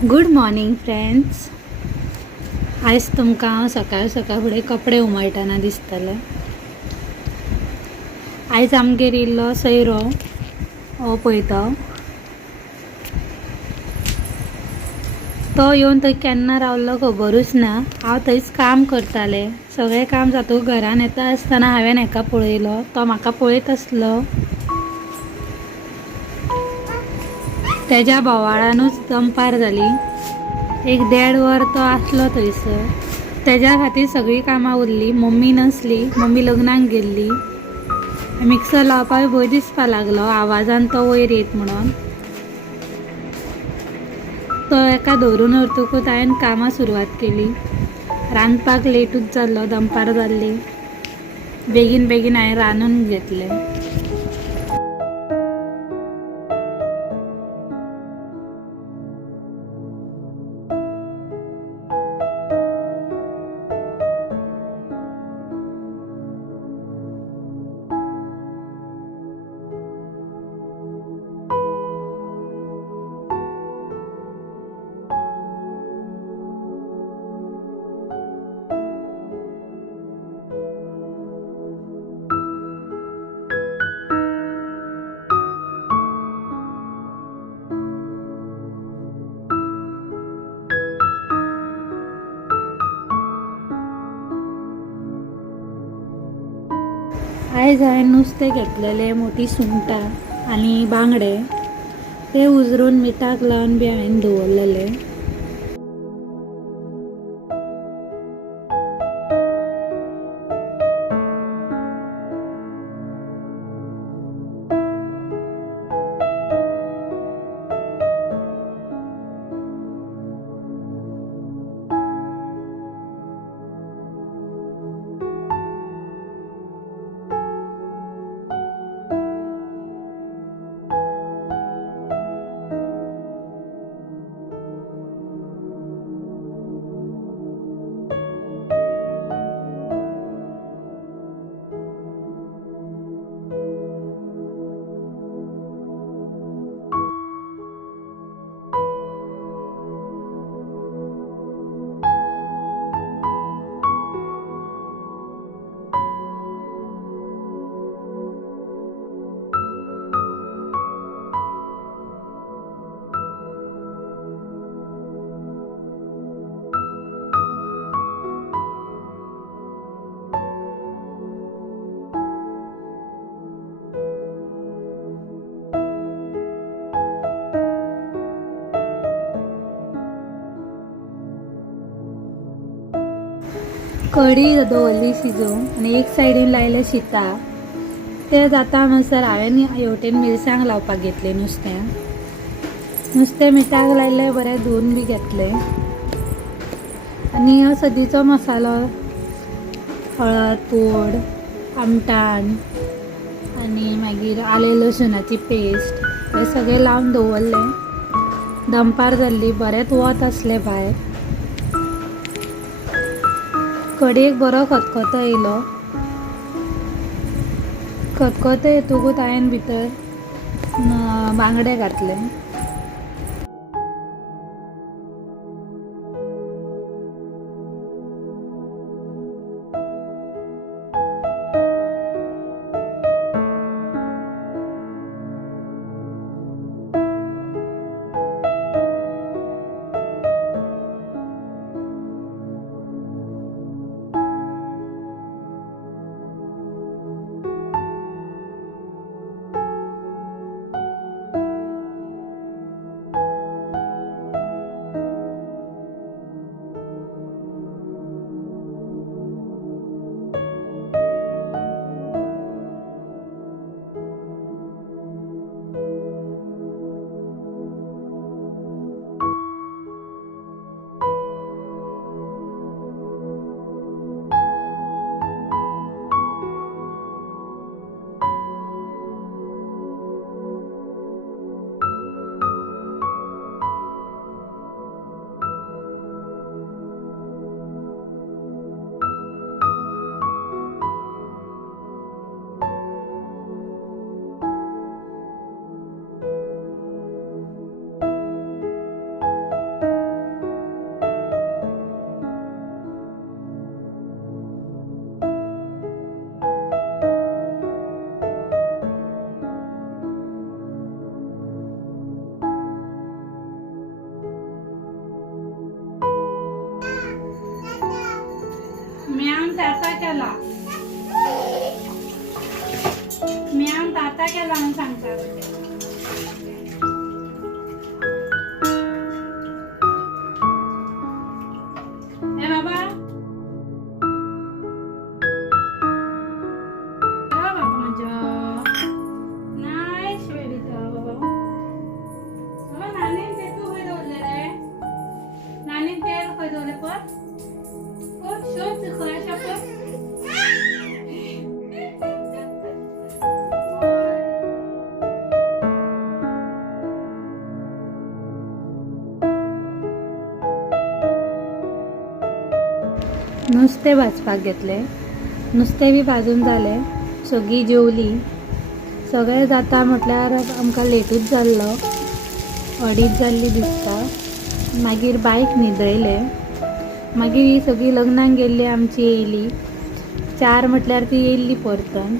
Good morning friends. आज तुमकां सकाळ सकाळ फुडें कपडे उमळटाना दिसतले. आयज आमगेर इल्लो सयरो पळयतो. तो येवन थंय केन्ना रावल्लो खबरूच ना. हांव थंयच काम करतालें. सगळें काम जातून घरान येता आसतना हांवें हेका पळयलो. तो म्हाका पळयत आसलो. तेज्या बोवाळानूच दनपार जाली. एक 1.5 वर तो आसलो थंयसर. तेज्या खातीर सगळीं कामां उरली. मम्मी नसली, मम्मी लग्नाक गेल्ली. मिक्सर लावपाक भंय दिसपा लागलो आवाजान तो वयर येत म्हणून. तो एका धरून व्हरतकूच हांवें कामां सुरवात केली. रांदपाक लेटूच जाल्लो, दनपार जाल्ली. बेगीन बेगीन हांवें रांदून घेतलें. आयज हांवें नुस्तें घेतलेलें, मोठी सुंगटां आनी बांगडे. ते उजरून मिठाक लावन बी हांवें दवरलेले. कढी दवरली शिजोवंक आनी एक सायडीन लायलें शीताक. तें जाता म्हणसर हांवें हेवटेन मिरसांग लावपाक घेतली नुस्त्याक. नुस्तें मिठाक लायलें, बरें धुवन बी घेतलें. आनी सदीचो मसालो, हळद, पूड, आमटाण आनी मागीर आलें लसुणाची पेस्ट हें सगळें लावन दवरलें. दनपार जाल्ली, बरेंच वत आसलें भायर. कढयेक बरो खतखतो येयलो. खतखतो येतकूच हांवें भितर बांगडे घातले. त्याला मी आम ताता केला म्हणून सांगता ए बाबा बाबा माझ्या नाईस बेबी बाबा नानी ते तू खय दवरले रे नानी ते खय दवरले पण शोध खय शपथ नुस्तें भाजपाक घेतले नुस्तें बी भाजून जाले सगळी जेवली सगळें जाता म्हटल्यार आमकां लेटूच जाल्लो 2:30 जाल्ली दिसता मागीर बायक न्हिदयले मागीर ही सगळी लग्नाक गेल्ली आमची येयली 4 म्हटल्यार ती येयल्ली परतन